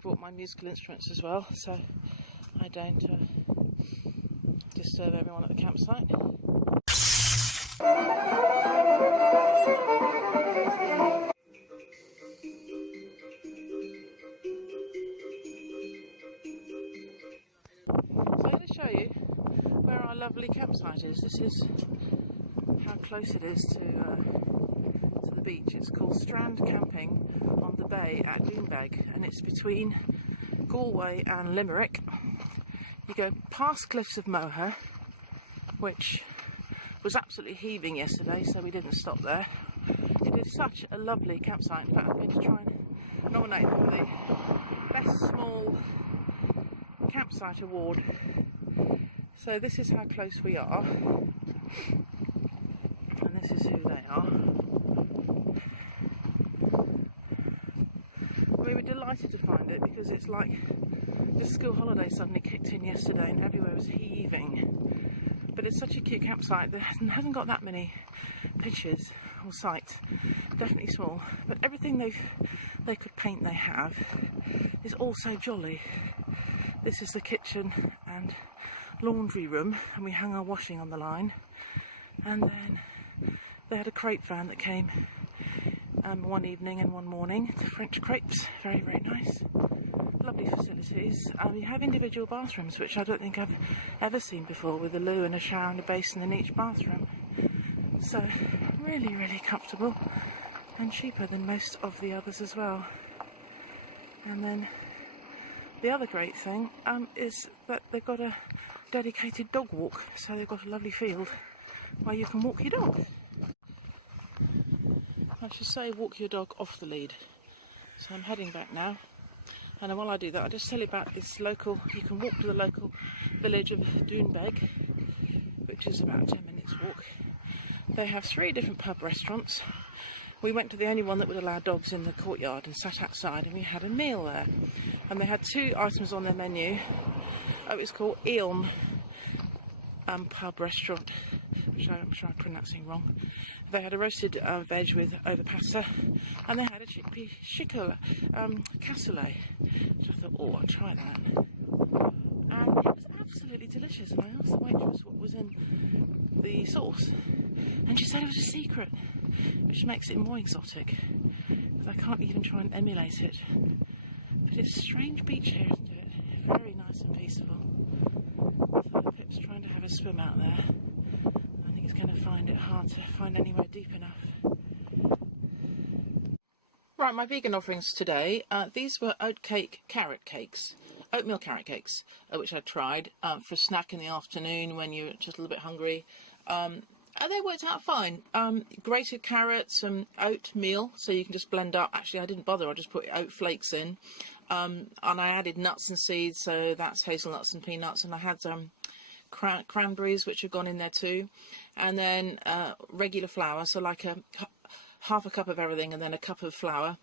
I've brought my musical instruments as well, so I don't disturb everyone at the campsite. So I'm going to show you where our lovely campsite is. This is how close it is to the beach. It's called Strandcamping on the bay at Doonbeg, and it's between Galway and Limerick. You go past Cliffs of Moher, which was absolutely heaving yesterday, so we didn't stop there. It is such a lovely campsite. In fact, I'm going to try and nominate them for the Best Small Campsite Award. So this is how close we are, and this is who they are. We were delighted to find it because it's like the school holiday suddenly kicked in yesterday and everywhere was heaving. But it's such a cute campsite that hasn't got that many pictures or sites. Definitely small, but everything they could paint they have is all so jolly. This is the kitchen and laundry room, and we hung our washing on the line. And then they had a crepe van that came one evening and one morning. The French crepes, very, very nice. Lovely facilities. You have individual bathrooms, which I don't think I've ever seen before, with a loo and a shower and a basin in each bathroom. So really, really comfortable and cheaper than most of the others as well. And then the other great thing is that they've got a dedicated dog walk, so they've got a lovely field where you can walk your dog. I should say walk your dog off the lead. So I'm heading back now, and while I do that I'll just tell you about this local, you can walk to the local village of Doonbeg, which is about 10 minutes walk. They have 3 different pub restaurants. We went to the only one that would allow dogs in the courtyard and sat outside, and we had a meal there. And they had 2 items on their menu. Oh, it's called Eon Pub Restaurant, which I'm sure I'm pronouncing wrong. They had a roasted veg with overpasta, and they had a chickpea cassoulet, which I thought, oh, I'll try that. And it was absolutely delicious. And I asked the waitress what was in the sauce, and she said it was a secret, which makes it more exotic, because I can't even try and emulate it. But it's a strange beach here, isn't it? Very nice and peaceful. So Pip's trying to have a swim out there. I think he's going to find it hard to find anywhere deep enough. Right, my vegan offerings today, these were oatmeal carrot cakes, which I tried for a snack in the afternoon when you're just a little bit hungry. And they worked out fine. Grated carrots and oatmeal, so you can just blend up. Actually, I didn't bother, I just put oat flakes in. And I added nuts and seeds, so that's hazelnuts and peanuts. And I had some cranberries, which have gone in there too. And then regular flour, so like half a cup of everything, and then a cup of flour.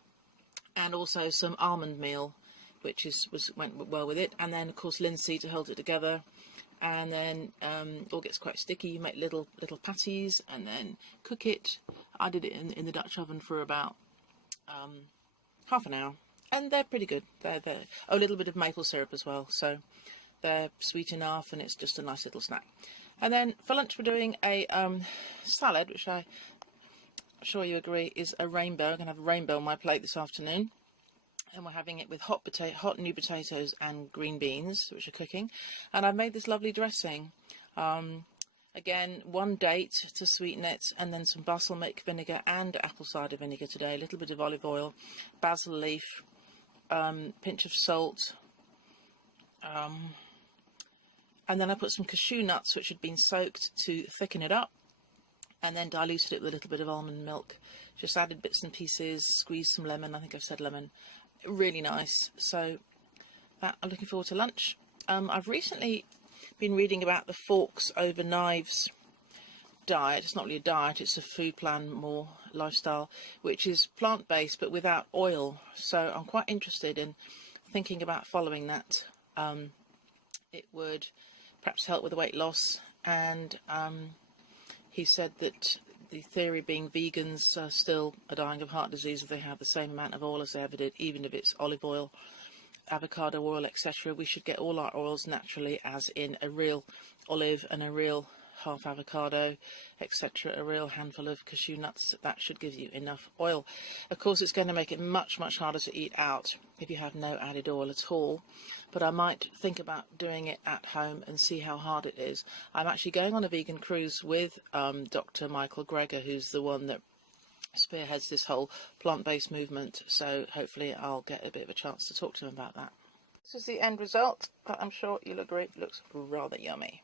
And also some almond meal, which went well with it. And then, of course, linseed to hold it together. And then all gets quite sticky. You make little patties and then cook it. I did it in the Dutch oven for about half an hour, and they're pretty good. They're a little bit of maple syrup as well, so they're sweet enough, and it's just a nice little snack. And then for lunch we're doing a salad, which I'm sure you agree is a rainbow. I'm going to have a rainbow on my plate this afternoon. And we're having it with hot new potatoes and green beans, which are cooking. And I've made this lovely dressing. Again, 1 date to sweeten it, and then some balsamic vinegar and apple cider vinegar today. A little bit of olive oil, basil leaf, pinch of salt. And then I put some cashew nuts, which had been soaked, to thicken it up. And then diluted it with a little bit of almond milk. Just added bits and pieces, squeezed some lemon. I think I've said lemon. Really nice. So that, I'm looking forward to lunch. I've recently been reading about the forks over knives diet. It's not really a diet, it's a food plan, more lifestyle, which is plant-based but without oil. So I'm quite interested in thinking about following that. It would perhaps help with the weight loss, and he said that the theory being vegans still are dying of heart disease if they have the same amount of oil as they ever did, even if it's olive oil. avocado oil, etc. We should get all our oils naturally, as in a real olive and a real half avocado, etc., a real handful of cashew nuts. That should give you enough oil. Of course, it's going to make it much harder to eat out if you have no added oil at all, but I might think about doing it at home and see how hard it is. I'm actually going on a vegan cruise with Dr. Michael Greger, who's the one that spearheads this whole plant-based movement, so hopefully I'll get a bit of a chance to talk to him about that. This is the end result, but I'm sure you'll agree it looks rather yummy.